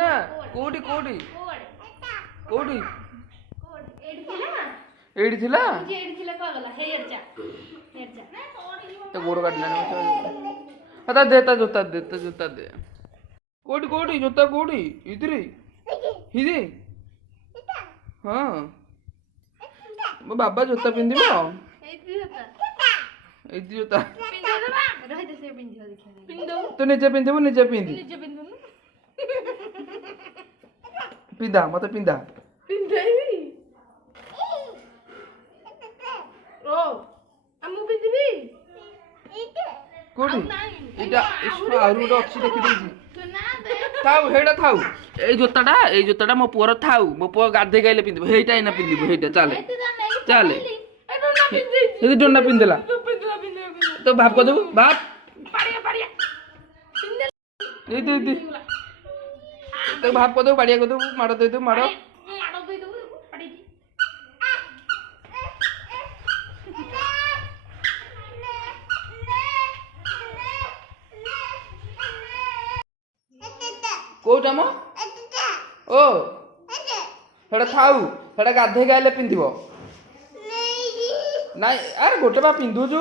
सुना कोडी कोडी कोडी एडी थिला तो गोड़ काटना आता देता जूता दे कोडी कोडी जूता कोडी इधरी हिदी हाँ मो बाबा जूता पिंधिबो एदी जूता तो निजे पिंधिबो निजे पिंधि पिंधा मते पिंधा ओ अम्मू पिंधिबी कोडी इटा इसको आरुडो अच्छी देखि देजी थाउ हेडा थाउ ए जोताटा मो पुअर थाउ मो पुअ गाधे गाइले पिंधिबो हेइटा इना पिंधिबो हेइटा चाले चाले ये डोंडा पिंधला तो बाप को देबो बाप पाड़िया ए दे तो बाप को देबो बाड़िया को देबो मारो दे दो मारो कोटा मो ओ हेडा थाउ हेडा गाधे गाइले पिंधिबो नाइ अरे गोटे बा पिंधु छु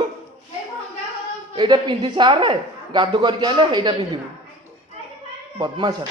एटा पिंधि सारे गाधु करके आले एटा पिंधिबो बदमाश है।